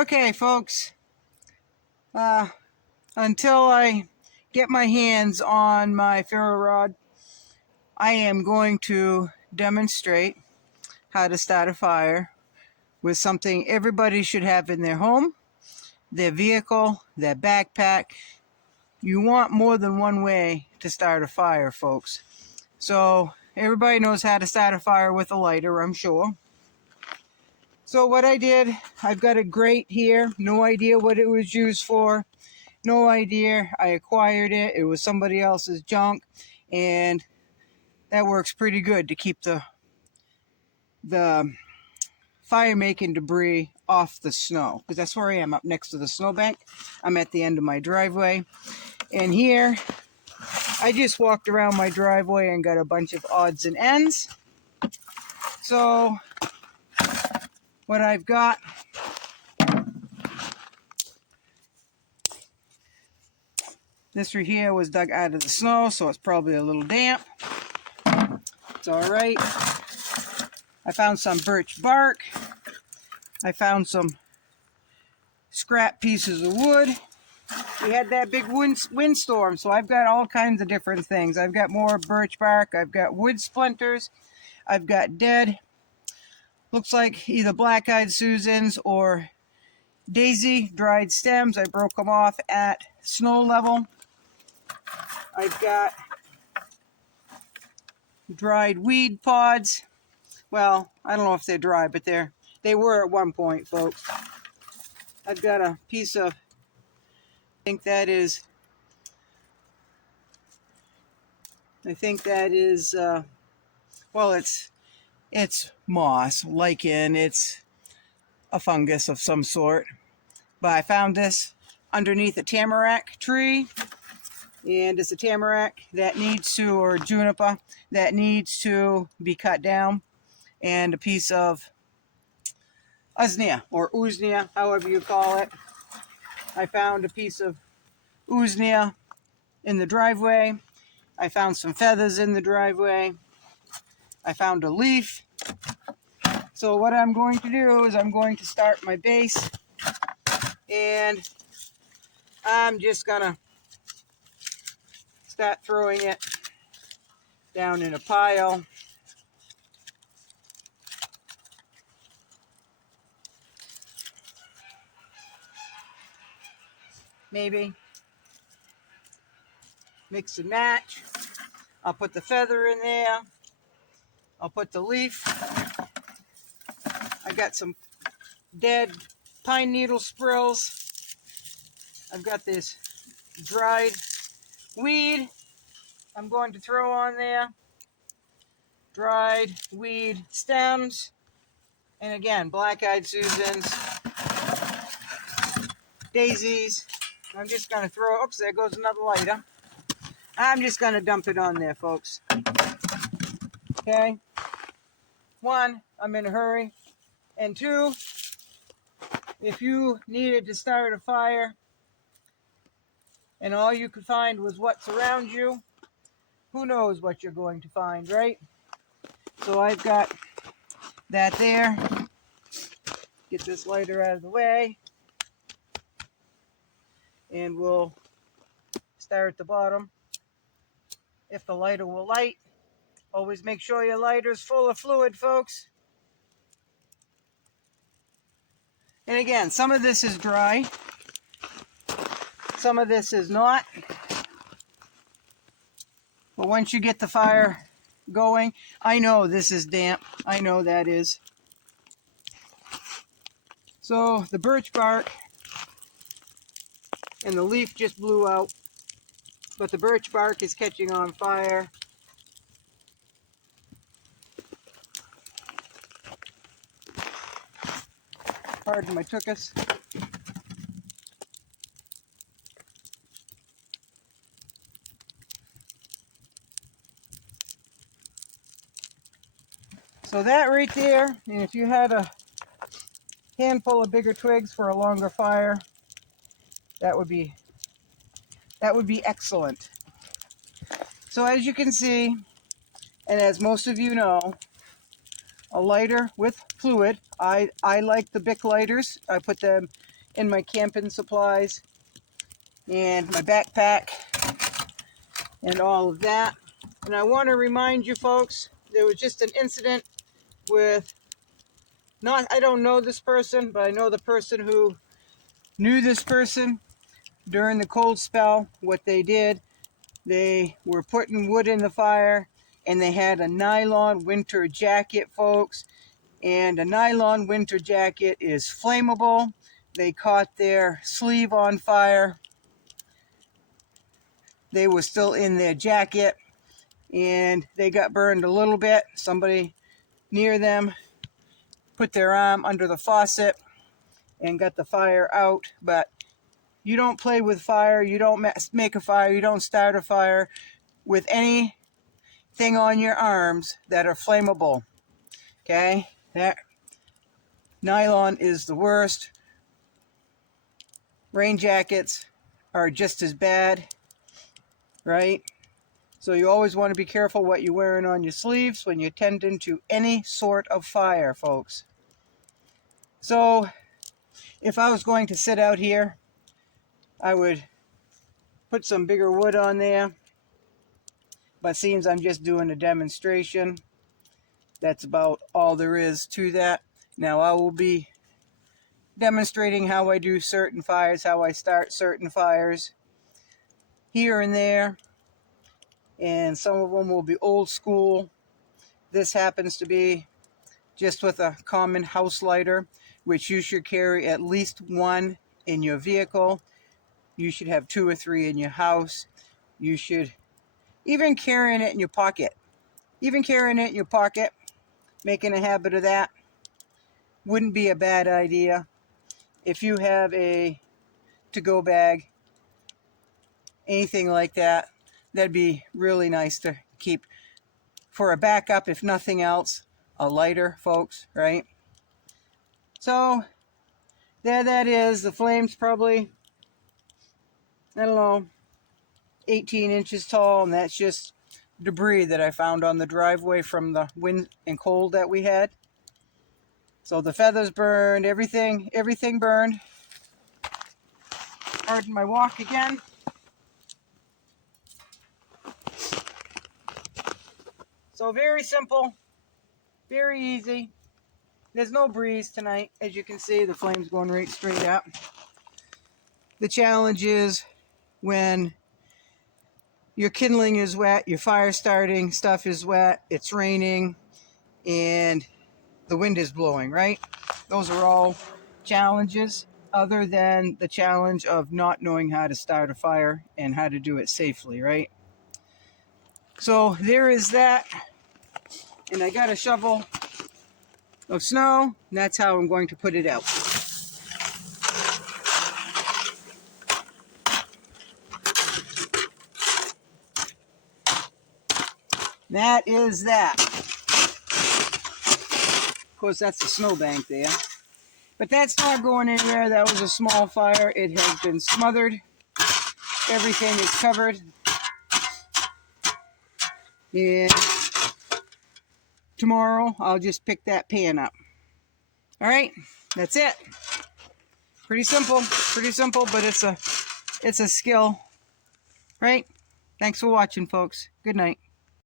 Okay, folks, until I get my hands on my ferro rod, I am going to demonstrate how to start a fire with something everybody should have in their home, their vehicle, their backpack. You want more than one way to start a fire, folks. So everybody knows how to start a fire with a lighter, I'm sure. So what I did, I've got a grate here, no idea what it was used for, no idea. I acquired it, it was somebody else's junk, and that works pretty good to keep the fire making debris off the snow, because that's where I am, up next to the snowbank. I'm at the end of my driveway, and here I just walked around my driveway and got a bunch of odds and ends. So what I've got, this right here was dug out of the snow, so it's probably a little damp. It's all right. I found some birch bark. I found some scrap pieces of wood. We had that big windstorm, so I've got all kinds of different things. I've got more birch bark. I've got wood splinters. I've got dead, looks like either black-eyed Susans or daisy dried stems. I broke them off at snow level. I've got dried weed pods. Well, I don't know if they're dry, but they were at one point, folks. I've got a piece of, I think that is, well, it's moss, lichen, it's a fungus of some sort. But I found this underneath a tamarack tree, and it's a tamarack that needs to, or juniper, that needs to be cut down, and a piece of usnea, or usnea, however you call it. I found a piece of usnea in the driveway. I found some feathers in the driveway. I found a leaf. So what I'm going to do is I'm going to start my base, and I'm just gonna start throwing it down in a pile. Maybe mix and match. I'll put the feather in there. I'll put the leaf. I got some dead pine needle sprills. I've got this dried weed I'm going to throw on there. Dried weed stems. And again, black-eyed Susans, daisies. I'm just going to throw, oops, there goes another lighter. I'm just going to dump it on there, folks. Okay? One, I'm in a hurry. And two, if you needed to start a fire and all you could find was what's around you, who knows what you're going to find, right? So I've got that there. Get this lighter out of the way. And we'll start at the bottom. If the lighter will light, always make sure your lighter's full of fluid, folks. And again, some of this is dry. Some of this is not. But once you get the fire going, I know this is damp. I know that is. So the birch bark and the leaf just blew out, but the birch bark is catching on fire. Pardon my tuchus. So that right there, and if you had a handful of bigger twigs for a longer fire, that would be excellent. So as you can see, and as most of you know, a lighter with fluid, I like the Bic lighters. I put them and my camping supplies and my backpack and all of that. And I want to remind you folks, there was just an incident with, I don't know this person, but I know the person who knew this person during the cold spell. What they did, they were putting wood in the fire, and they had a nylon winter jacket, folks. And a nylon winter jacket is flammable. They caught their sleeve on fire. They were still in their jacket, and they got burned a little bit. Somebody near them put their arm under the faucet and got the fire out. But you don't play with fire. You don't make a fire. You don't start a fire with anything on your arms that are flammable. Okay? That nylon is the worst. Rain jackets are just as bad, right? So you always want to be careful what you're wearing on your sleeves when you're tending to any sort of fire, folks. So if I was going to sit out here, I would put some bigger wood on there. But seems I'm just doing a demonstration, that's about all there is to that. Now I will be demonstrating how I do certain fires, how I start certain fires here and there. And some of them will be old school. This happens to be just with a common house lighter, which you should carry at least one in your vehicle. You should have 2 or 3 in your house. You should even carrying it in your pocket. Even carrying it in your pocket, making a habit of that, wouldn't be a bad idea. If you have a to-go bag, anything like that, that'd be really nice to keep for a backup, if nothing else. A lighter, folks, right? So there that is. The flame's probably, I don't know, 18 inches tall, and that's just debris that I found on the driveway from the wind and cold that we had. So the feathers burned, everything burned. Pardon my walk again. So very simple, very easy. There's no breeze tonight. As you can see, the flame's going right straight up. The challenge is when your kindling is wet, your fire starting stuff is wet, it's raining, and the wind is blowing, right? Those are all challenges other than the challenge of not knowing how to start a fire and how to do it safely, right? So there is that. And I got a shovel of snow, and that's how I'm going to put it out. That is that. Of course, that's the snowbank there. But that's not going anywhere. That was a small fire. It has been smothered. Everything is covered. And tomorrow, I'll just pick that pan up. All right, that's it. Pretty simple, but it's a skill, right? Thanks for watching, folks. Good night.